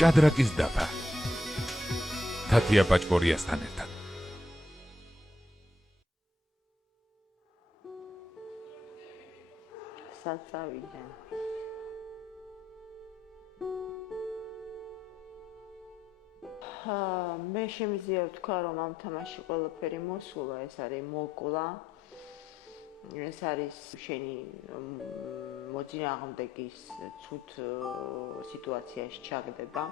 ჭადრაკის დაფა თათია პაჭკორიასთან ერთად. საწავიდან მე შემიძლია ვთქვა, რომ ამ თამაში ყველაფერი მოსულა, ეს არის მოკლა, ეს არის შენი მოწინააღმდეგის ცუდ სიტუაციაში ჩაგდება.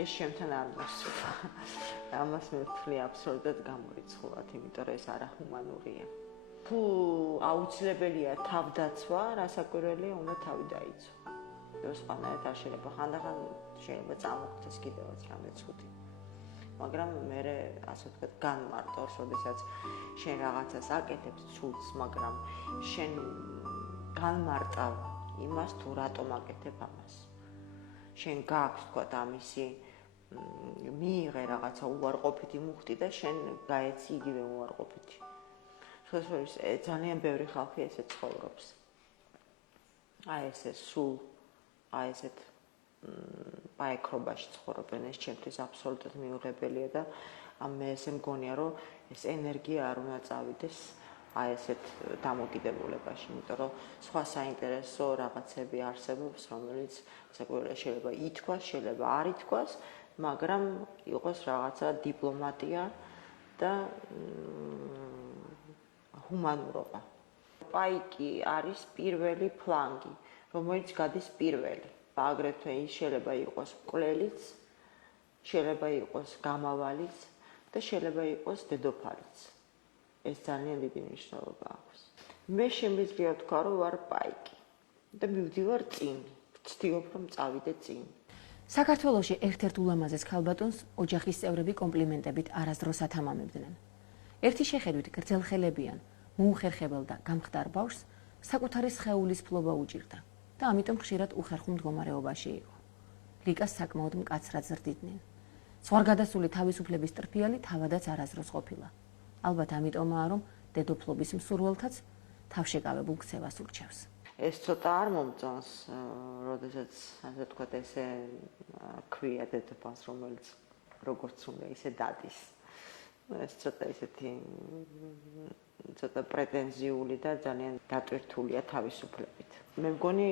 ეს შემთან არ მოსულა. ამას მე ვთვლი აბსოლუტურად გამორიცხულად, იმიტომ რომ ეს არაჰუმანურია. თუ აუცილებელია თავდაცვა, რასაკვირველია, უნდა თავი დაიცვა. სხვანაირად არ შეიძლება, ხანდახან შეიძლება წამოხდეს კიდევაც რამე ცუდი. მაგრამ მე ასე ვთქვათ, განმარტავს, როდესაც შენ რაღაცას აკეთებს ცუდს, მაგრამ შენ განმარტავ იმას, თუ რატომ აკეთებ ამას. შენ გააქვს ვთქვათ ამისი მიიღე რაღაცა უარყოფითი მუხტი და შენ გაეცი იგივე უარყოფითი. შესაძლოა ძალიან ბევრი ხალხი ესე ცხოვრობს. აი ესე სულ აი ესეთ პაექრობაში ცხოვრობენ, ეს ჩემთვის აბსოლუტურად მიუღებელია და მე ესე მგონია, რომ ეს ენერგია არ უნდა წავიდეს აი ესეთ დამოკიდებულებაში, იმიტომ რომ სხვა საინტერესო რაღაცები არსებობს, რომელიც შეიძლება ითქვას, შეიძლება არ ითქვას, მაგრამ იყოს რაღაცა დიპლომატია და ჰუმანურობა. პაიკი არის პირველი ფლანგი, რომელიც გადის პირველი. აგრეთვე ის შეიძლება იყოს მკვლელიც, შეიძლება იყოს გამავალიც და შეიძლება იყოს დედოფალიც. ეს ძალიან დიდი მნიშვნელობა აქვს. მე შემიძლია ვთქვა, რომ ვარ პაიკი და მივდივარ წინ, ვცდილობ რომ წავიდე წინ. საქართველოში ერთ-ერთ ულამაზეს ქალბატონს ოჯახის წევრები კომპლიმენტებით არასდროს ათამამებდნენ. ერთი შეხედვით გრძელხელებიან, მოუხერხებელ და გამხდარ ბავშვს საკუთარი სხეულის ფლობა უჭირდა და ამიტომ ხშირად უხერხულ მდგომარეობაში იყო. ლიკას საკმაოდ მკაცრად ზრდიდნენ. ზღვარგადასული თავისუფლების ტრფიალი თავადაც არასდროს ყოფილა. ალბათ ამიტომაა, რომ დედოფლობის მსურველთაც თავშეკავებულ ქცევას ურჩევს. ეს ცოტა არ მომწონს, როდესაც ასე ვთქვათ, ესე ქვია დედოფალს, რომელიც როგორც უნდა ისე დადის. ეს ცოტა ისეთი ცოტა პრეტენზიული და ძალიან დატვირთულია თავისუფლებით. მე მგონი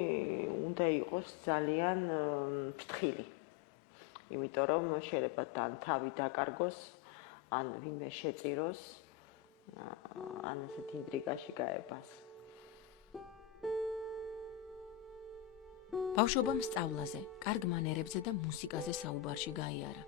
უნდა იყოს ძალიან ფრთხილი. იმიტომ რომ შეიძლება თან თავი დაკარგოს, ან ვინმე შეწიროს, ან ესეთ ინტრიგაში გაებას. ბავშვობამ სწავლაზე, კარგ მანერებზე და მუსიკაზე საუბარში გაიარა.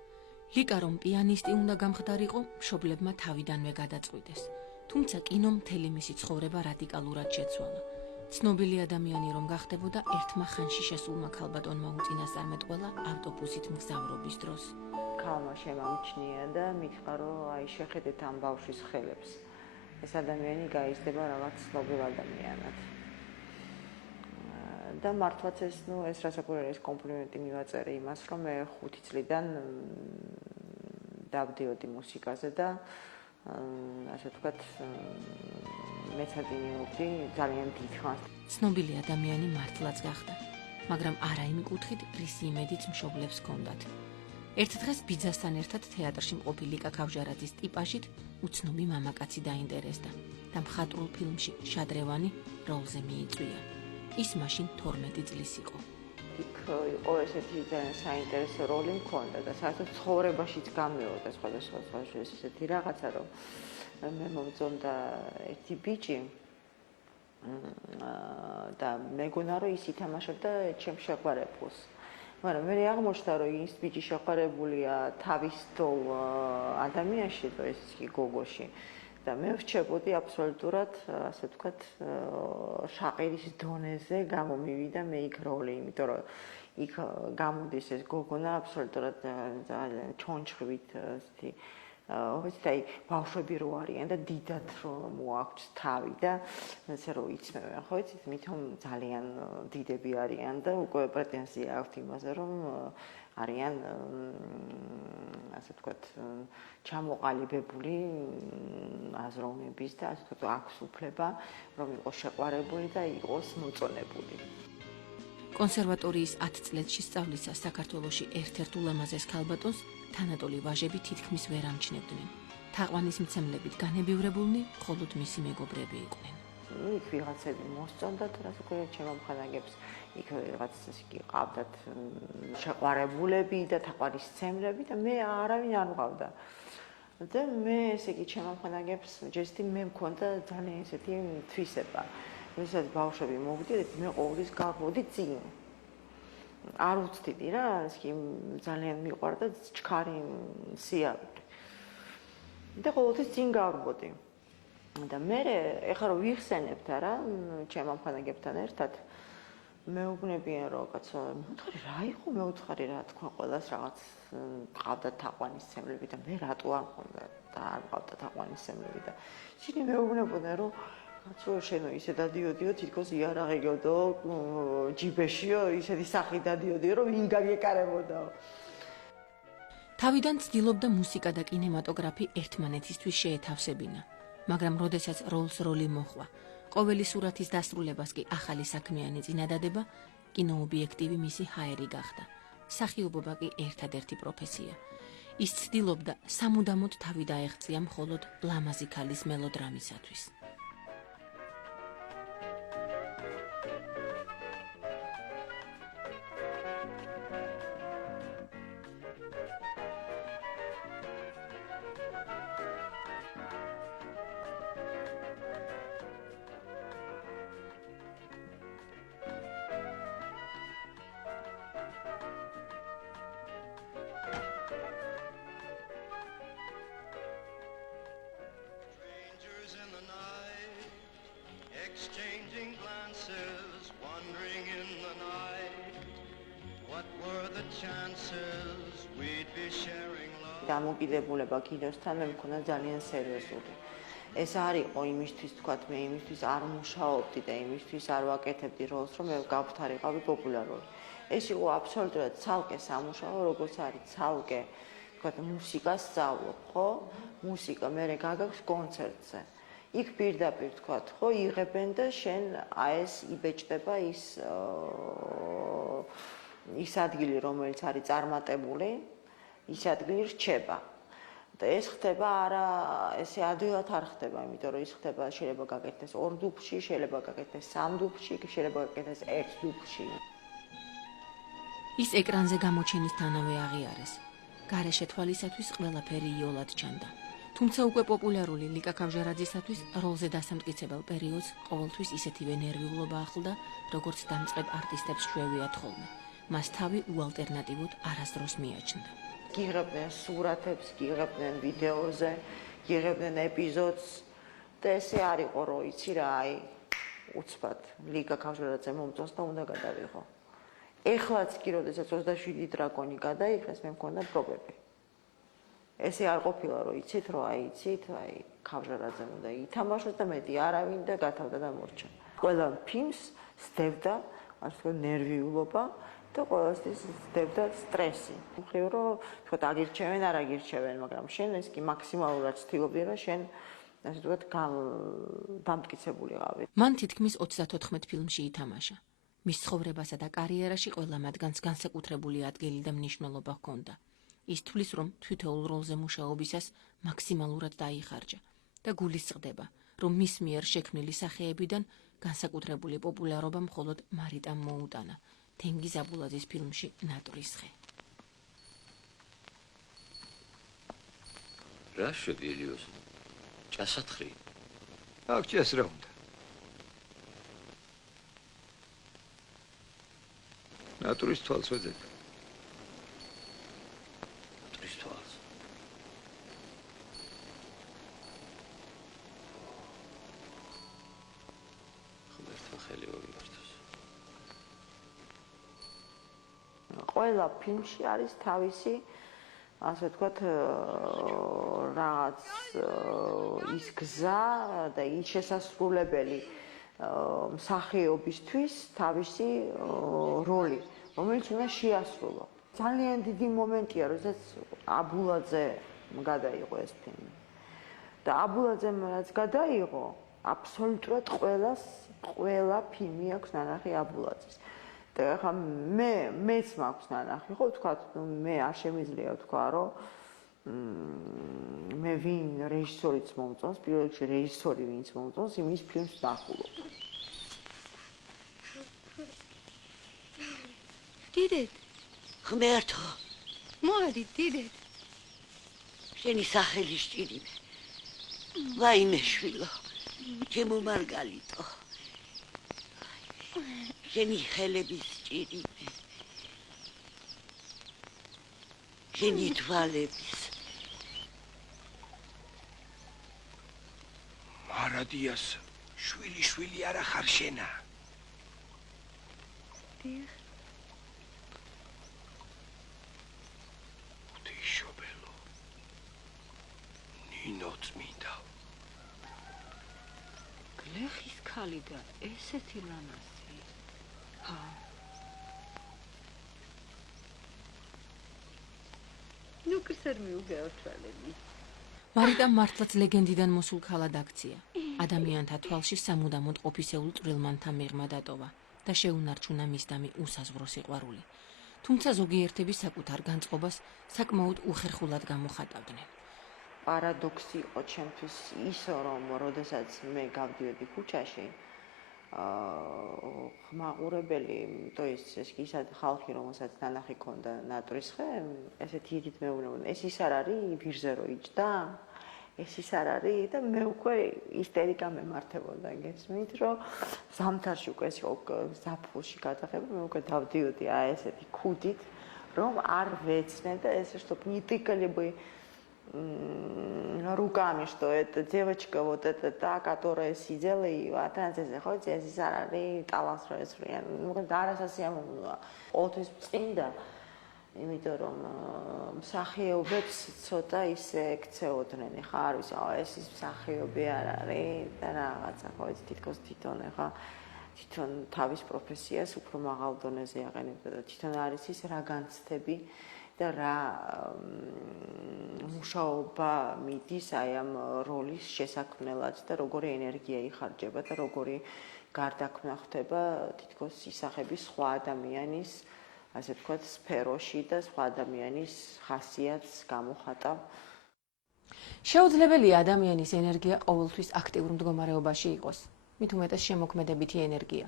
ლიკა რომ პიანისტი უნდა გამხდარიყო, მშობლებმა თავიდანვე გადაწყვიტეს. თუმცა კინომ მთელი მისი ცხოვრება რადიკალურად შეცვალა. ცნობილი ადამიანი რომ გახდებოდა, ერთმა ხანში შესულმა ქალბატონმა უწინასწარმეტყველა ავტობუსით მგზავრობის დროს. ქალმა შემამჩნია და მითხრა, რომ აი შეხედეთ ამ ბავშვის ხელებს. ეს ადამიანი გაიზრდება რაღაც ცნობილ ადამიანად. და მართლაც ეს რასაკვირველია, ეს კომპლიმენტი მივაწერე იმას, რომ მე 5 წლიდან დავდიოდი მუსიკაზე და ასე ვთქვათ, მეცადინეობდი ძალიან დიდხანს. ცნობილი ადამიანი მართლაც გახდა, მაგრამ არა იმ კუთხით, რის იმედიც მშობლებს ჰქონდათ. ერთ დღეს ბიძასთან ერთად თეატრში მყოფი ლიკა ქავჟარაძის ტიპაჟით უცნობი მამაკაცი დაინტერესდა და მხატვრულ ფილმში შადრევანი როლზე მიიწვია. ის მაშინ 12 წლის იყო. იქ იყო ესეთი ძალიან საინტერესო როლი მქონდა და საერთოდ ცხოვრებაშიც გამეორდა სხვადასხვა случаის ესეთი რაღაცა, რომ მე მომწონდა ერთი ბიჭი და მეგონა რომ ის ითამაშებდა ჩემს შეყვარებულს. მაგრამ მე აღმოჩნდა, რომ ის ბიჭი შეყვარებულია თავის თულ ადამიანში, ეს კი გოგოში. და მე ვრჩებოდი აბსოლუტურად, ასე ვთქვათ, შაყირის დონეზე გამომივიდა მე იქ როლი, იმიტომ რომ იქ გამოდის ეს გოგონა აბსოლუტურად ჩონჩხვით, ესეთი, აი, ბავშვები რო არიან და დიდად რო მოაქვს თავი და ესე რო იცმევენ, ხო იცით, მithom ძალიან დიდები არიან და უკვე პრეტენზია აქვთ იმაზე, რომ არიან ასე ვთქვათ, ჩამოყალიბებული აზროვნების და ასე ვთქვათ, აქვს უფლება, რომ იყოს შეყვარებული და იყოს მოწონებული. კონსერვატორიის 10 წლებში სწავლისა საქართველოში ერთ-ერთ ულამაზეს ქალბატონს თანატოლი ვაჟები თითქმის ვერ ამჩნევდნენ. თაყვანის მცემლებით განებივრებულნი მხოლოდ მისი მეგობრები იყვნენ. იქ ვიღაცები მოსწონდათ, რაც უკვე ჩემამხანაგებს, იქ რაღაც ისე ყავდათ შეყვარებულები და თაყვანისცემლები და მე არავინ არ მყავდა. და მე ესე იგი ჩემამხანაგებს ჯესტი მე მქონდა ძალიან ესეთი თვისება. როდესაც ბავშვები მოვიდიოდით, მე ყოველთვის გავმოდი წინ. არ უცდიდი რა, ისე ძალიან მიყვარდა ჩქარი სიარულე. და ყოველთვის წინ გავმოდი. და მე ეხლა რომ ვიხსენებთ რა, ჩემამხანაგებთან ერთად მეუბნებიან რომ კაცო, მეუთხარი რა იყო, მეუთხარი რა თქვა ყველას რაღაც ყავდა თაყვანისცემლები და მე რატო არ მქონდა და არ ყავდა თაყვანისცემლები და ისინი მეუბნებოდნენ რომ კაცო შენო ისე დადიოდიო თითქოს იარაღიგოდო ჯიბეშიო ისეთი სახი დადიოდიო რომ ვინ გაგეკარებოდაო. თავიდან ცდილობდა მუსიკა და კინემატოგრაფი ერთმანეთისთვის შეეთავსებინა, მაგრამ როდესაც როლს როლი მოხვა, ყოველი სურათის დასრულებას კი ახალი საქმიანი წინადადება, კინოობიექტივი მისი ჰაერი გახდა. მსახიობობა კი ერთადერთი პროფესია. ის ცდილობდა სამუდამოდ თავი დაეღწია მხოლოდ ლამაზი ქალის მელოდრამისათვის. Strangers in the night, exchanging glances, wandering in the night. What were the chances we'd be sharing love? დამოკიდებულება კინოსთან მე მქონდა ძალიან სერიოზული. ეს არ იყო იმისთვის თქვათ მე იმისთვის არ მუშაობდი და იმისთვის არ ვაკეთებდი როლს რომ მე გავხდარიყავი პოპულარული. ეს იყო აბსოლუტურად ცალკე სამუშაო, როგორც არის ცალკე თქვათ მუსიკა სწავლობ, ხო? მუსიკა მე გაგაქვს კონცერტზე. იქ პირდაპირ თქვათ, ხო, იღებენ და შენ ეს იბეჭდება ის ადგილი, რომელიც არის წარმატებული, ის ადგილი რჩება. და ეს ხდება არა, ესე ადვილად არ ხდება, იმიტომ რომ ის ხდება შეიძლება გაკეთდეს 2 დუბლში, შეიძლება გაკეთდეს 3 დუბლში, შეიძლება გაკეთდეს 1 დუბლში. ის ეკრანზე გამოჩენისთანავე აღიარეს. გარეშე თვალისათვის ყველაფერი იოლად ჩანდა. თუმცა უკვე პოპულარული ლიკა ქავჟარაძისათვის როლზე დასამტკიცებელ პერიოდს ყოველთვის ისეთივე ნერვიულობა ახლდა, როგორც დამწყებ არტისტებს ჩვევიათ ხოლმე. მას თავი უალტერნატივოდ არასდროს მიაჩნდა. გიღებდნენ სურათებს, გიღებდნენ ვიდეოზე, გიღებდნენ ეპიზოდს და ესე არ იყო რომ იცი რა, აი უცბად ლიკა ქავჟარაძე მომწონს და უნდა გადავიღო. ეხლაც კი როდესაც 27 დრაკონი გადაიღეს, მე მქონდა პრობლემები. ესე არ ყოფილა რომ იცით რომ იცით, ქავჟარაძემ უნდა ითამაშოს და მეტი არავინ და გათავდა და მორჩა. ყველა ფილმს სდებდა, ასე ვთქვათ, ნერვიულობა და ყველასთვის სდებდა სტრესი. მხრივ რომ თქვათ აგირჩევენ, არ აგირჩევენ, მაგრამ შენ ეს კი მაქსიმალურად ცდილობდი რომ შენ ასე ვთქვათ დამტკიცებულიყავი. მან თითქმის 34 ფილმში ითამაშა. მის ცხოვრებასა და კარიერაში ყველა მათგანს განსაკუთრებული ადგილი და მნიშვნელობა ჰქონდა. ის თვლის, რომ თვითეულ როლზე მუშაობისას მაქსიმალურად დაიხარჯა და გულისწყდება, რომ მის მიერ შექმნილი სახეებიდან განსაკუთრებული პოპულარობა მხოლოდ მარიტამ მოუტანა თენგიზ აბულაძის ფილმში ნატრის ხე. რა შედი ელიოს? ჭასათხრი. აქ ჭეს რა უნდა? ნატურის თვალს ვეძებ. ნატურის თვალს. ხმერთა ხელი მოგიმართოს. ყველა ფილმში არის თავისი, ასე ვთქვათ, რაღაც ის გზა და ის შესასრულებელი მსახიობისთვის თავისი როლი, რომელიც უნდა შეასრულო. ძალიან დიდი მომენტია, როდესაც აბულაძე გადაიღო ეს ფილმი. და აბულაძემ რაც გადაიღო, აბსოლუტურად ყველა ფილმი აქვს ნანახი აბულაძის. და ახლა მეც მაქვს ნანახი, ხო, ვთქვათ, მე არ შემიძლია ვთქვა, რომ მე ვინ რეჟისორიც მომწონს, პირველ რიგში რეჟისორი ვინც მომწონს, იმის ფილმს ვახულობ. დიდედ, ღმერთო, მოდი დიდედ. შენი სახელი სჭირიმე. ვაიმე შვილო, ჩემო მარგალიტო. შენი ხელების სჭირიმე. შენი თვალების. მარადიას შვილი არა ხარ შენა. დიახ. ღვთისმშობელო. ნინო წმინდა. გლეხის ქალი და ესეთი ლანასი. ჰა. ნუ კისერ მიუგეორთვალები. მარიტამ მართლაც ლეგენდიდან მოსულ ქალად აქცია. ადამიანთა თვალში სამუდამოდ ყოფისეულ წვრილმანთა მიღმა დატოვა და შეუნარჩუნა მისდამი უსაზღვრო სიყვარული. თუმცა ზოგიერთები საკუთარ განწყობას საკმაოდ უხერხულად გამოხატავდნენ. პარადოქსი იყო ჩემთვის ის, რომ როდესაც მე გავდივედი ქუჩაში, ხმაყურებელი, то есть ეს ის ხალხი, რომელსაც ნანახი ქონდა ნატრისხე, ესეთი იდით მეუბნებოდნენ, ეს ის არ არის ვირზე რო იჯდა? ეს ის არ არის და მე უკვე ისტერიკა მემართებოდა, გესმით, რომ ზამთარში უკვე ეს ზაფხულში გადაღება, მე უკვე დავდიოდი ესეთი ქუდით, რომ არ вецне და ეს чтоб не тыкали бы руками, что это девочка вот эта та, которая сидела и атанцеზე ხო იცი ეს არ არის ტალანს რო ესვრიან. ну არასასიამოვნოა. ყოველთვის წინდა იმიტომ რომ მსახიობებს ცოტა ისე ექცეოდნენ, ხა არ ვიცი, ეს ის მსახიობი არ არის და რაღაცა, ხო იცი, თითქოს თვითონ ხა თვითონ თავის პროფესიას უფრო მაღალ დონეზე აყენებდა და თვითონ არის ის რა განცდები და რა მუშაობა მიდის აი ამ როლის შესაქმნელად და როგორი ენერგია იხარჯება და როგორი გარდაქმნა ხდება თითქოს ისახების სხვა ადამიანის ასე ვთქვათ, სფეროში და სხვა ადამიანის ხასიათს გამოხატავ. შეუძლებელია ადამიანის ენერგია ყოველთვის აქტიურ მდგომარეობაში იყოს. მით უმეტეს შემოქმედებითი ენერგია.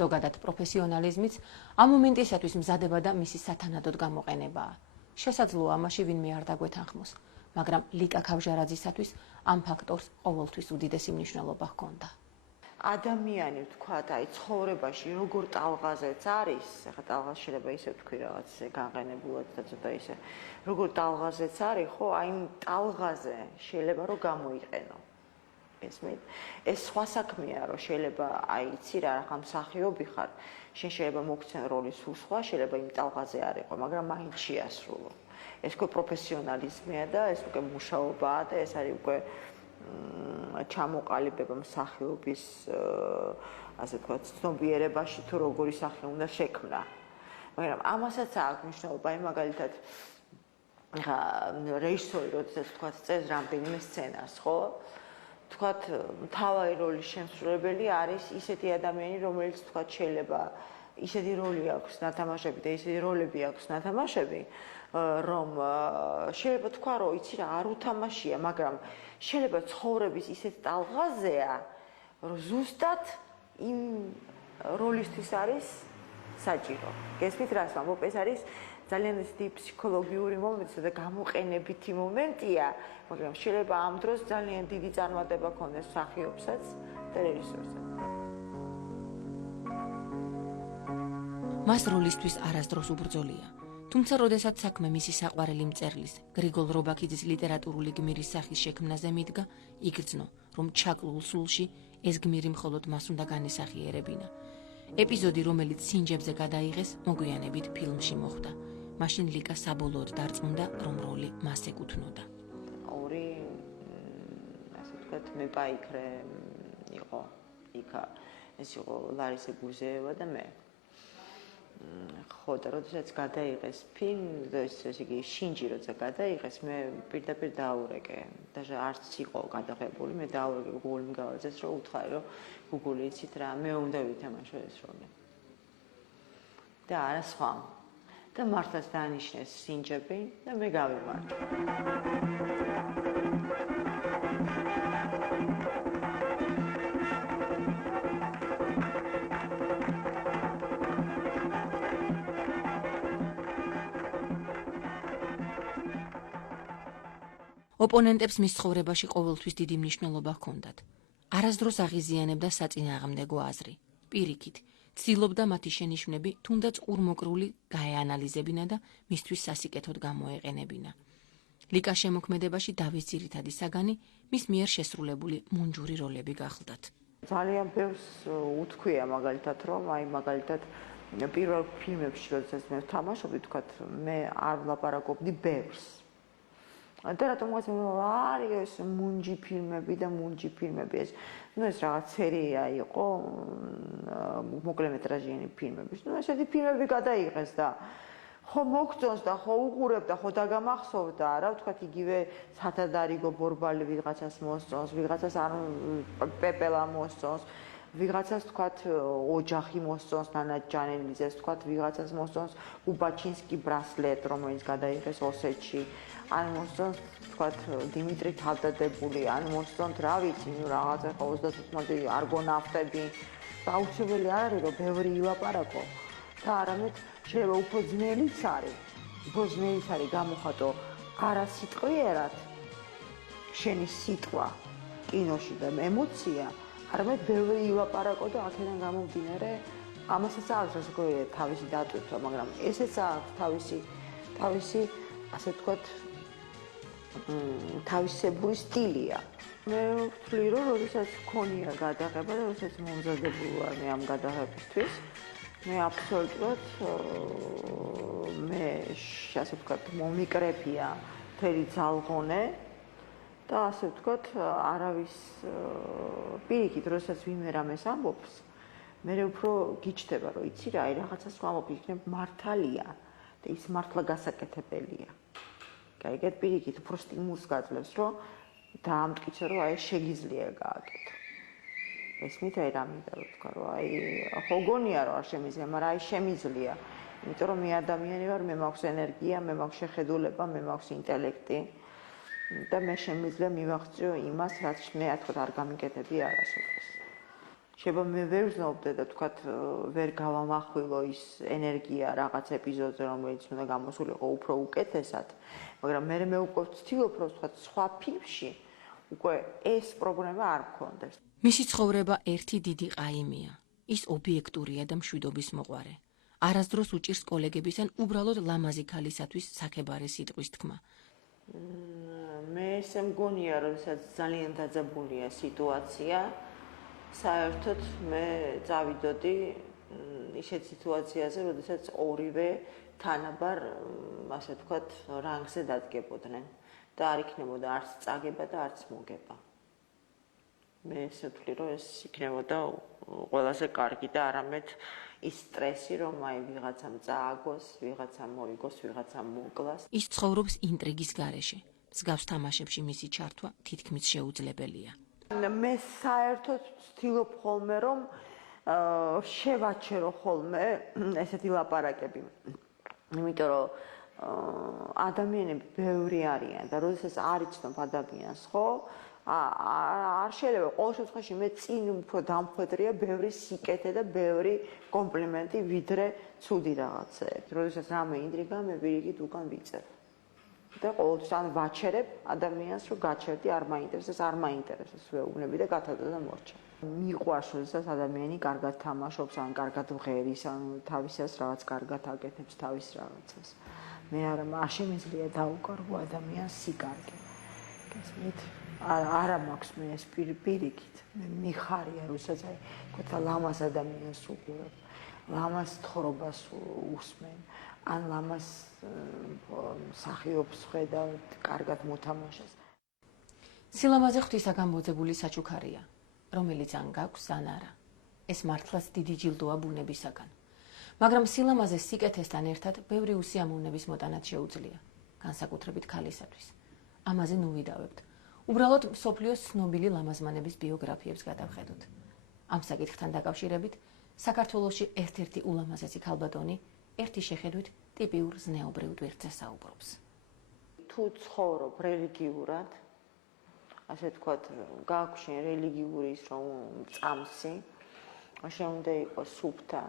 ზოგადად პროფესიონალიზმიც ამ მომენტისათვის მზადება და მისი სათანადოდ გამოყენებაა. შესაძლოა ამაში ვინმე არ დაგვეთანხმოს, მაგრამ ლიკა ქავჟარაძისათვის ამ ფაქტორს ყოველთვის უდიდესი მნიშვნელობა ჰქონდა. ადამიანი ვთქვათ, აი ცხოვრებაში როგორ ტალღაზეც არის, ახლა ტალღას შეიძლება ისე ვთქვი რაღაც განყენებულად და ცოტა ისე, როგორ ტალღაზეც არის, ხო, აი ტალღაზე შეიძლება რომ გამოიყენო. ესმით? ეს სხვა საქმეა, რომ შეიძლება აი იცი რა, ახლა მსახიობი ხარ, შენ შეიძლება მოგცენ როლი სულ სხვა, შეიძლება იმ ტალღაზე არ იყო, მაგრამ მაინც შეასრულო. ეს უკვე პროფესიონალიზმია და ეს უკვე მუშაობაა და ეს არის უკვე ჩამოყალიბება მსახიობის ასე ვთქვათ, ცნობიერებაში თუ როგორი სახე უნდა შექმნა. მაგრამ ამასაც აქვს მნიშვნელობა, აი მაგალითად ხა რეჟისორი როდესაც ვთქვათ, წეს რამდენიმე სცენარს, ხო? ვთქვათ, მთავარი როლის შემსრულებელი არის ისეთი ადამიანი, რომელიც ვთქვათ, შეიძლება ისეთი როლი აქვს ნათამაშები და ისეთი როლები აქვს ნათამაშები, რომ შეიძლება თქვა, რომ იცი რა, არ უთამაშია, მაგრამ შეიძლება ცხოვრების ისეთ ტალღაზეა, რომ ზუსტად იმ როლისთვის არის საჭირო. გესმით რას ვამბობ? ეს არის ძალიან ისეთი ფსიქოლოგიური მომენტი და გამოყენებითი მომენტია, მაგრამ შეიძლება ამ დროს ძალიან დიდი წარმატება ქონდეს მსახიობსაც და რეჟისორსაც. მას როლისთვის არასდროს უბრძოლია. თუმცა, როდესაც საქმე მისი საყვარელი მწერლის, გრიგოლ რობაქიძის ლიტერატურული გმირის სახის შექმნაზე მიდგა, იგრძნო, რომ ჩაკლულ სულში ეს გმირი მხოლოდ მას უნდა განესახიერებინა. ეპიზოდი, რომელიც სინჯებზე გადაიღეს, მოგვიანებით ფილმში მოხვდა. მაშინ ლიკა საბოლოოდ დარწმუნდა, რომ როლი მას ეკუთვნოდა. ორი ასე ვთქვათ, მეპაიქრე იყო იქა. ეს იყო ლარისე გუზეევა და მე. ხო და როდესაც გადაიღეს ფილმი, ესე იგი შინჯი როცა გადაიღეს, მე პირდაპირ დაურეკე. და არც იყო გადაღებული, მე დაურეკე გუგული მგავაზეს, რომ უთხარი, რომ გუგული იცით რა, მე უნდა ვითამაშო ეს როლი. და არა სხვა. და მართლაც დაანიშნეს სინჯები და მე გავიმარჯვე. ოპონენტებს მის ცხოვრებაში ყოველთვის დიდი მნიშვნელობა ჰქონდათ. არასდროს აღიზიანებდა საწინააღმდეგო აზრი. პირიქით, ცდილობდა მათი შენიშვნები თუნდაც ყურმოკრული გაეანალიზებინა და მისთვის სასიკეთოდ გამოეყენებინა. ლიკას შემოქმედებაში დავის ძირითადი საგანი მის მიერ შესრულებული მუნჯური როლები გახლდათ. ძალიან ბევრს უთქვია მაგალითად, რომ მაგალითად პირველ ფილმებში, როდესაც მე ვთამაშობდი, თქვათ, მე არ ვლაპარაკობდი ბევრს. და რატომღაც არის ეს მუნჯი ფილმები და მუნჯი ფილმები ეს ეს რაღაც სერია იყო მოკლემეტრაჟიანი ფილმები. ესეთი ფილმები გადაიღეს და ხო მოგწონს და ხო უყურებ და ხო დაგამახსოვდა, რა ვთქვათ, იგივე სათადარიგო ბორბალი ვიღაცას მოსწონს, ვიღაცას არ პეპელა მოსწონს, ვიღაცას თქვათ ოჯახი მოსწონს, ნანა ჯანელიძეს თქვათ, ვიღაცას მოსწონს უბაჩინსკი ბრასლეტ, რომელიც გადაიღეს ოსეთში. ან მოსწონს თქვათ დიმიტრი თავდადებული, ან მოსწონთ რა ვიცი, რაღაცა 25 არგონავტები. აუცილებელი არ არის, რომ ბევრი ილაპარაკო და არამედ შეიძლება უფრო ძნელიც არის. უფრო ძნელიც არის გამოხატო არასიტყვიერად შენი სიტყვა კინოში და ემოცია, არამედ ბევრი ილაპარაკო და აქედან გამომდინარე ამასაც აქვს რასაკვირველია თავისი დატვირთვა, მაგრამ ესეც აქვს თავისი ასე ვთქვათ თავისებური სტილია. მე ვთვლი, რომ როდესაც მქონია გადაღება და როდესაც მომზადებული ვარ მე ამ გადაღებისთვის, მე აბსოლუტურად მე ასე ვთქვათ მომიკრებია მთელი ძალღონე და ასე ვთქვათ არავის პირიქით, როდესაც ვინმე რამეს ამბობს, მე უფრო გიჩნდება, რომ იცი რა, რაღაცას ვამბობ, იქნებ მართალია და ის მართლა გასაკეთებელია. გაიგეთ, პირიქით უფრო სტიმულს გაძლევს, რომ დაამტკიცო, რომ აი შეგიძლია გააკეთო. ესმით აი რა მინდა რომ თქვა, რომ აი ხო გონია რომ არ შემიძლია, მაგრამ აი შემიძლია. იმიტომ რომ მე ადამიანი ვარ, მე მაქვს ენერგია, მე მაქვს შეხედულება, მე მაქვს ინტელექტი და მე შემიძლია მივაღწიო იმას, რაც მე თქვა არ გამიკეთები არასოდეს. შეიძლება მე ვერ ვზნობდე და თქვა ვერ გავამახვილო ის ენერგია რაღაც ეპიზოდზე, რომელიც უნდა გამოსულიყო უფრო უკეთესად, მაგრამ მე უკვე ვცდილობ, რომ თქვა სხვა ფილმში უკვე ეს პრობლემა არ მქონდეს. მისი ცხოვრება ერთი დიდი ყაიმია. ის ობიექტურია და მშვიდობის მოყვარე. არასდროს უჭირს კოლეგების ან უბრალოდ ლამაზი ქალისათვის საქებარე სიტყვის თქმა. მე ესე მგონია, როდესაც ძალიან დაძაბულია სიტუაცია, საერთოდ მე წავიდოდი ისეთ სიტუაციაზე, როდესაც ორივე თანაბარ, ასე ვთქვათ, რანგზე დადგებოდნენ და არ იქნებოდა არც წაგება და არც მოგება. მე ესე ვთვლი, რომ ეს იქნებოდა ყველაზე კარგი და არამედ ის სტრესი, რომ აი ვიღაცამ წააგოს, ვიღაცამ მოიგოს, ვიღაცამ მოკლას. ის ცხოვრობს ინტრიგის გარეშე. მსგავს თამაშებში მისი ჩართვა თითქმის შეუძლებელია. მე საერთოდ ვცდილობ ხოლმე, რომ შევაჩერო ხოლმე ესეთი ლაპარაკები. იმიტომ რომ ადამიანები ბევრი არიან და როდესაც არ იცნობ ადამიანს, ხო? არ შეიძლება ყოველ შემთხვევაში მე წინ უფრო დამხვედრია ბევრი სიკეთე და ბევრი კომპლიმენტი ვიდრე ცუდი რაღაცეები. როდესაც რამე ინტრიგა მე ვირიგით უკან ვიწევ. და ყოველთვის ან ვაჩერებ ადამიანს, რომ გაჩერდი, არ მაინტერესებს, არ მაინტერესებს, ვეუბნები და გადადა და მორჩა. მიყვარს, როდესაც ადამიანი კარგად თამაშობს, ან კარგად ვღერის, ან თავისას რაღაც კარგად აკეთებს თავის რაღაცას. მე არ შემიძლია დაუკარგო ადამიანს სიკარგე. გესმით? არა მაქვს მე ეს პირიქით. მე მიხარია, როდესაც აი თქვა ლამაზ ადამიანს უყურებ, ლამაზ თხრობას უსმენ, ან ლამაზ მსახიობს ხედავ, კარგად მოთამაშეს. სილამაზე ღვთისაგან მოძებული საჩუქარია, რომელიც ან გაქვს, ან არა. ეს მართლაც დიდი ჯილდოა ბუნებისაგან. მაგრამ სილამაზე სიკეთესთან ერთად ბევრი უსიამოვნების მოტანაც შეუძლია, განსაკუთრებით ქალისათვის. ამაზე ნუ ვიდავებთ. უბრალოდ მსოფლიოს ცნობილი ლამაზმანების ბიოგრაფიებს გადავხედოთ. ამ საკითხთან დაკავშირებით საქართველოში ერთ-ერთი ულამაზესი ქალბატონი ერთი შეხედვით ტიპიურ ზნეობრივ გვერდზე საუბრობს. თუ ცხოვრობ რელიგიურად, ასე ვთქვათ, გააქვს შენ რელიგიური ის რომ წამსი, შენ უნდა იყოს სუფთა,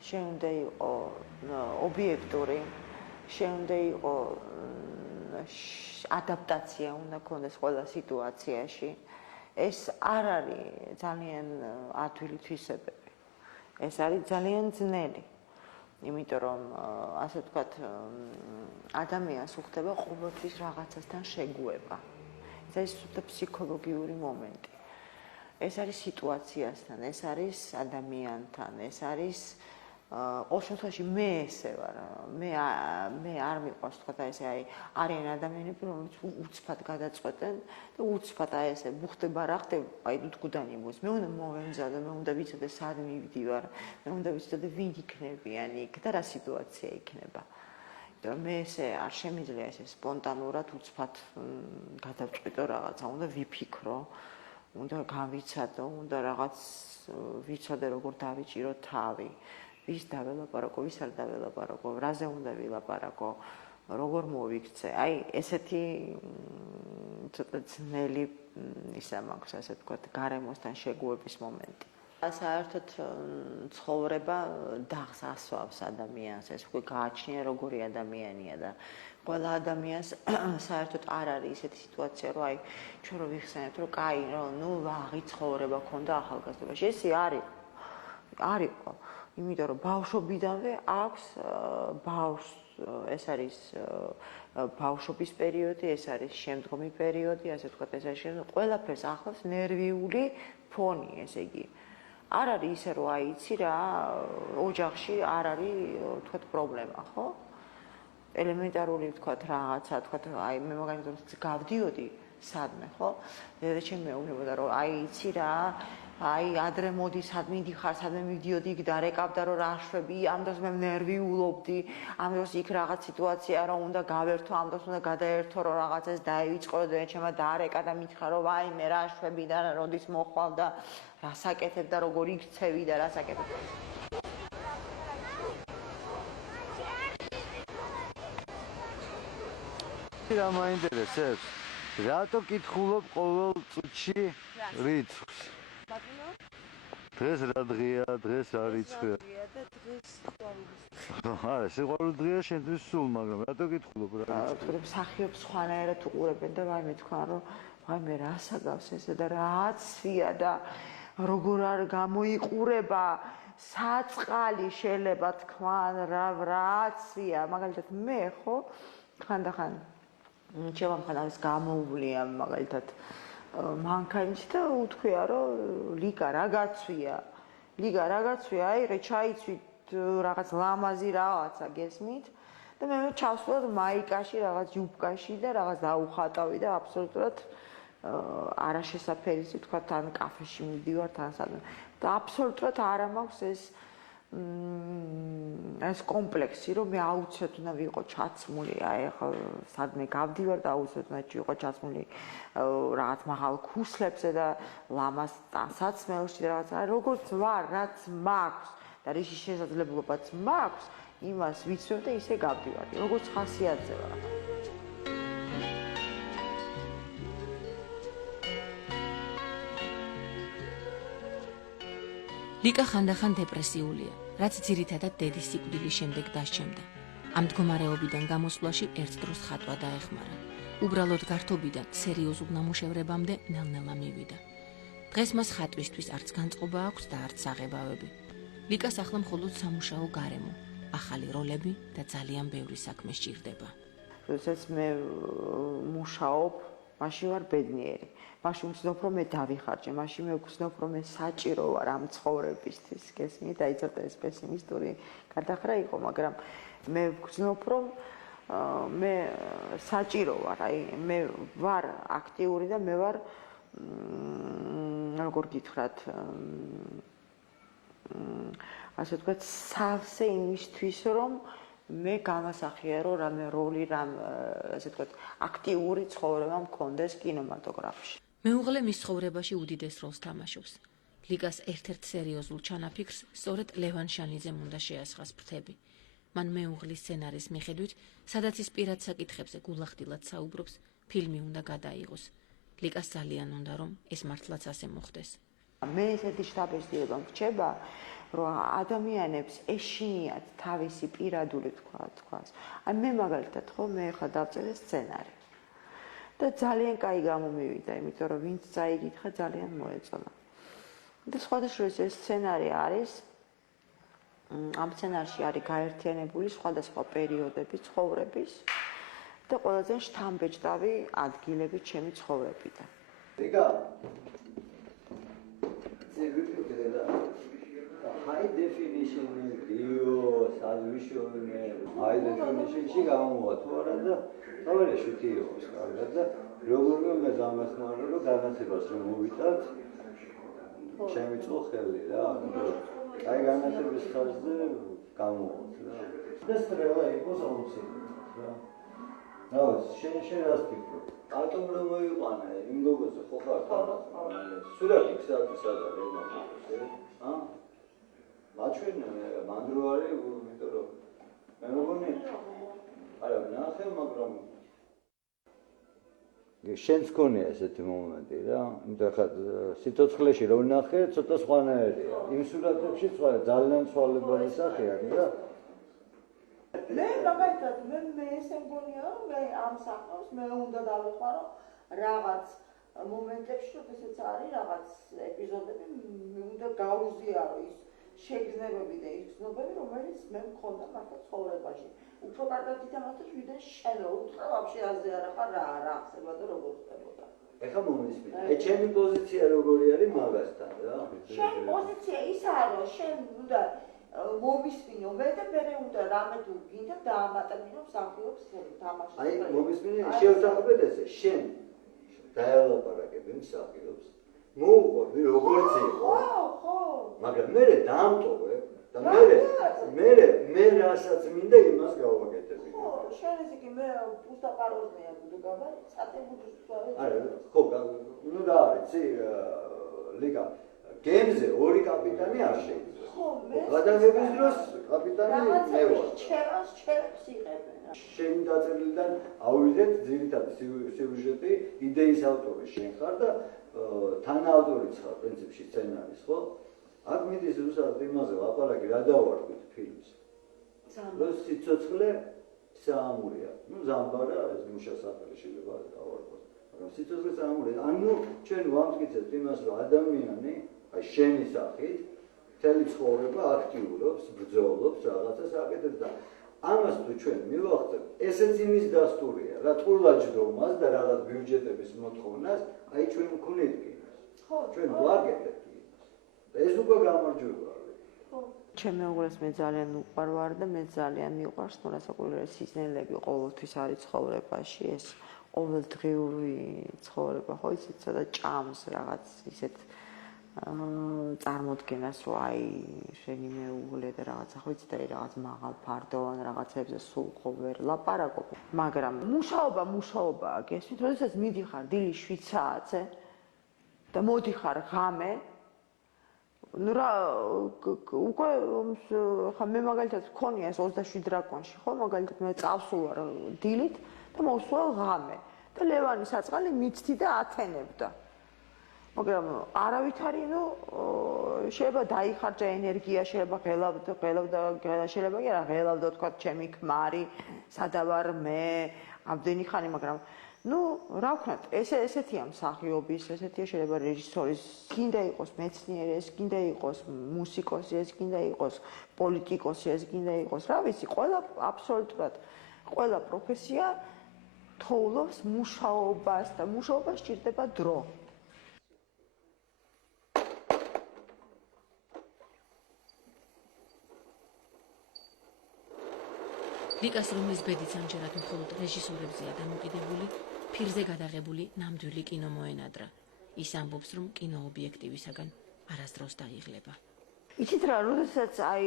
შენ უნდა იყოს ობიექტური, შენ უნდა იყოს ადაპტაცია უნდა გქონდეს ყველა სიტუაციაში. ეს არ არის ძალიან ადვილი თვისებები. ეს არის ძალიან ძნელი. იმიტომ რომ ასე ვთქვათ, ადამიანს უხდება ყოველთვის რაღაცასთან შეგუება. ეს არის სულთა ფსიქოლოგიური მომენტი. ეს არის სიტუაციასთან, ეს არის ადამიანთან, ეს არის ყოველ შემთხვევაში მე ესე ვარ, მე არ მიყვარს თქვა და ესე არიან ადამიანები, რომლებიც უცბად გადაწყვეტენ და უცბად ესე ბუხდება რა ხდება, თგუდანი მოს. მე უნდა მოვემზადო, მე უნდა ვიცოდე სად მივდივარ, მე უნდა ვიცოდე ვინ იქნებიან იქ და რა სიტუაცია იქნება. იმიტომ რომ მე ესე არ შემიძლია ესე სპონტანურად უცბად გადავწყვიტო რაღაცა, უნდა ვიფიქრო, უნდა გავიცადო, უნდა რაღაც ვიცოდე როგორ დავიჭირო თავი. ვის დაველაპარაკო, ვის არ დაველაპარაკო, რაზე უნდა ვილაპარაკო, როგორ მოვიქცე. აი, ესეთი ცოტა ძნელი ისა მაქვს, ასე ვთქვათ, გარემოსთან შეგუების მომენტი. საერთოდ ცხოვრება დაღს ასვავს ადამიანს, ეს უკვე გააჩნია როგორი ადამიანია და ყველა ადამიანს საერთოდ არ არის ისეთი სიტუაცია, რომ აი, ჩვენ რო ვიხსენებთ, რომ კაი, ნუ ვაღი ცხოვრება ქონდა ახალგაზრდობაში. ესე არისო. იმიტომ რომ ბავშვობიდანვე აქვს ბავშვს, ეს არის ბავშვობის პერიოდი, ეს არის შემდგომი პერიოდი, ასე ვთქვათ, ეს არის ყველაფერს ახლავს ნერვიული ფონი, ესე იგი. არ არის ისე რომ აი იცი რა, ოჯახში არ არის ვთქვათ პრობლემა, ხო? ელემენტარული ვთქვათ რაღაცა, ვთქვათ, აი მე მაგალითად გავდიოდი სადმე, ხო? და ჩემი მეუბნებოდა რომ აი იცი რა, აი ადრე მოდი სადმე მიდიხარ, სადმე მივდიოდი იქ დარეკავდა რომ რა შვები, ამ დროს მე ნერვიულობდი, ამ დროს იქ რაღაც სიტუაცია რომ უნდა გავერთო, ამ დროს უნდა გადაერთო რომ რაღაცას დაივიწყო და ჩემმა დაარეკა და მითხრა რომ აი მე რა შვები და როდის მოხვალ და რა საკეთებ და როგორ იქცევი და რა საკეთებ. რა მაინტერესებს? რატო კითხულობ ყოველ წუთში რიცხვს? დღეს რა დღეა, დღეს რა რიცხვია? არა, სიყვარულის დღეა შენთვის სულ, მაგრამ რატო კითხულობ რა რიცხვია? მსახიობს სხვანაირად უყურებენ და ვაიმე თქვა რომ ვაიმე რასაგავს ესე და რა აცვია და როგორ არ გამოიყურება საწყალი შეიძლება თქვან რა აცვია, მაგალითად მე ხო ხანდახან ჩემამხანავს გამოუვლია მაგალითად მანქანით და უთქვია რომ ლიგა რა გაცვია, აი რა ჩაიცვით რაღაც ლამაზი რაღაცა გესმით და მე ჩავსვლად მაიკაში რაღაც ჯუბკაში და რაღაც დაუხატავი და აბსოლუტურად არაშესაფერისი თქვა თან კაფეში მივდივარ თან სადმე და აბსოლუტურად არ მაქვს ეს კომპლექსი რომ მე აუცილებლად უნდა ვიყო ჩაცმული აი ახლა სადმე გავდივარ და აუცილებლად ვიყო ჩაცმული რაღაც მაღალ ქუსლებზე და ლამაზ საცმელში და რაღაც აი როგორც ვარ რაც მაქვს და რისი შესაძლებლობაც მაქვს იმას ვიცნობ და ისე გავდივარ როგორც ხასიათზე ვარ. ლიკა ხანდახან დეპრესიულია, რაც ძირითადად დედის სიკვდილის შემდეგ დასჩემდა. ამ მდგომარეობიდან გამოსვლაში ერთ დროს ხატვა დაეხმარა. უბრალოდ გართობიდან სერიოზულ ნამუშევრებამდე ნელ-ნელა მივიდა. დღეს მას ხატვისთვის არც განწყობა აქვს და არც აღებავები. ლიკას ახლა მხოლოდ სამუშაო გარემო, ახალი როლები და ძალიან ბევრი საქმე სჭირდება. როდესაც მე მუშაობ, მაშინ ვარ ბედნიერი. მაშინ ვცნობ რომ მე დავიხარჯე, მაშინ მე ვცნობ რომ მე საჭირო ვარ ამ ცხოვრებისთვის, გესმით? აი ცოტა ეს პესიმისტური გადახრა იყო, მაგრამ მე ვცნობ რომ მე საჭირო ვარ, აი მე ვარ აქტიური და მე ვარ როგორ გითხრათ ასე ვთქვათ, სავსე იმისთვის რომ მე გამასახიერო რამე როლი, ასე ვთქვათ, აქტიური ცხოვრება მქონდეს კინემატოგრაფში. მეუღლე მის ცხოვრებაში უდიდეს როლს თამაშობს. ლიკას ერთ-ერთ სერიოზულ ჩანაფიქრს სწორედ ლევან შანიძემ უნდა შეასხას ფრთები. მან მეუღლის სცენარის მიხედვით, სადაც ის პირად საკითხებზე გულახდილად საუბრობს, ფილმი უნდა გადაიღოს. ლიკას ძალიან უნდა, რომ ეს მართლაც ასე მოხდეს. მე ესეთი შთაბეჭდილება მრჩება, რომ ადამიანებს ეშინიათ თავისი პირადული თქვას. აი მე მაგალითად ხო მე ხა დავწერე სცენარი. და ძალიან კაი გამომივიდა, იმიტომ რომ ვინც წაიკითხა ძალიან მოეწონა. და სხვადასხვა ეს სცენარი არის ამ სცენარში არის გაერთიანებული სხვადასხვა პერიოდები ცხოვრების და ყველაზე შთამბეჭდავი ადგილები ჩემი ცხოვრებიდან. High definition video, sadvision, high definition-ში გამოვათვალა და თავი შუთი იყოს კარგად და როგორ უნდა დამახმარო რომ განათებას რომ მოვიტან ჩემი წოხელი რა აი განათების ხარჯზე გამოვოთ რა და სტრელა იყოს აუცილებლად რა ნაოს შენ რას ფიქრობ ატომ რომ მოიყვანა იმ გოგოზე ხო ხარ სურათი ქსაკისა და რენა მაჩვენ მანდრო არის იმიტომ რომ მე მგონი არა ნახე მაგრამ შენს გქონია ესეთი მომენტი რა იმიტომ ხა სიცოცხლეში რომ ნახე ცოტა სხვანაირია იმ სურათებში სხვა ძალიან ცვალებადი სახე არის რა მე მაგალითად მე ესე მგონია რომ მე ამ საქმეს მე უნდა დავეხმარო რაღაც მომენტებში როდესაც არის რაღაც ეპიზოდები მე უნდა გაუზიარო ის შეგრძნებები და ის გზნობები რომელიც მე მქონდა მართლა ცხოვრებაში უფრო კარგად ითამაშე ვიდრე შენ უთხრა ვაფშე აზე არა ხარ რა ხდება და როგორ ხდებოდა ეხა მომისმენ აი ჩემი პოზიცია როგორი არის მაგასთან რა შენ პოზიცია ისაა რომ შენ უნდა მომისმინო მე და მე უნდა რამე თუ გინდა დაამატებინო მსახიობს თამაშს აი მომისმინე შევსახებეთ ესე შენ დაელაპარაკები მსახიობს მოუყვები როგორც იყო ხო მაგრამ მე დაამტოვე და მე რასაც მინდა იმას გავაკეთებ ხო შენ ესე კი მე უსტაპაროზნია გუგაბა სატებუჯის თვარე არა ხო ნუ და არიცი ლიგა გემზე ორი კაპიტანი არ შეიძლება ხო მე გადაღების დროს კაპიტანი მე ვარ ჩემს იღებენ შენ დაწერილიდან ავიდეთ ძირითადი სიუჟეტი იდეის ავტორი შენ ხარ და თანაავტორიც ხარ პრინციპში სცენარის ხო აქ მიდის რუსად იმაზე ლაპარაკი რა დავარქვით ფილმს რომ სიცოცხლე საამურია ნუ ზამბარა ეს მუშა სახელი შეიძლება დავარქვათ მაგრამ სიცოცხლე საამურია ანუ ჩვენ ვამტკიცებთ იმას რომ ადამიანი აი შენი სახით მთელი ცხოვრება აქტიურობს ბრძოლობს რაღაცას აკეთებს და ამას თუ ჩვენ მივახცევთ ესეც იმის დასტურია რა თულა ჯდომას და რაღაც ბიუჯეტების მოთხოვნას აი ჩვენ მქონეთ კი ხო ჩვენ ვაკეთებთ ეს უკვე გამარჯვება ჩემ მეუღლეს მე ძალიან უყვარვარ და მე ძალიან მიყვარს თუ რასაკვირველია სიზნელები ყოველთვის არის ცხოვრებაში ეს ყოველდღიური ცხოვრება ხო ისეთ სადა ჭამს რაღაც ისეთ წარმოდგენას რომ აი შენი მეუღლე და რაღაცა ხო იცი და რაღაც მაღალ ფარდოვან რაღაცებზე სულ ხო ვერ ლაპარაკობ მაგრამ მუშაობაა გესმით როდესაც მიდიხარ დილის 7 საათზე და მოდიხარ ღამე ну რა უკვე ხა მე მაგალითად ვქონია ეს 27 დრაკონში ხო მაგალითად მე წავსულვარ დილით და მოვსველ ღამე და ლევანი საწყალი მიცდი და ათენებდა მაგრამ არავითარი ნუ შეიძლება დაიხარჯა ენერგია შეიძლება ღელავდა შეიძლება კი არა ღელავდა თქვა ჩემი ქმარი სადავარ მე ამდენი ხანი მაგრამ ну რა ვქნათ ესეთია მსახიობის ესეთია შეიძლება რეჟისორის გინდა იყოს მეცნიერი ეს გინდა იყოს მუსიკოსი ეს გინდა იყოს პოლიტიკოსი ეს გინდა იყოს რა ვიცი ყველა აბსოლუტურად ყველა პროფესია თხოვლობს მუშაობას და მუშაობა სჭირდება დრო ლიკას რომლის ბედიც ამჯერად მხოლოდ რეჟისორებზეა დამოკიდებული, ფირზე გადაღებული ნამდვილი კინო მოენადრა. ის ამბობს, რომ კინო ობიექტივისაგან არასდროს დაიღლება. იცით რა, როდესაც აი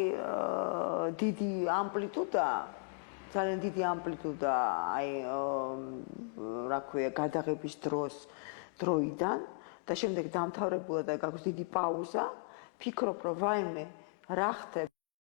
დიდი ამპლიტუდა, ძალიან დიდი ამპლიტუდა აი რა ქვია, გადაღების დროიდან და შემდეგ დამთავრებულა და გაქვს დიდი პაუზა, ფიქრობ, რომ ვაიმე, რა ხდება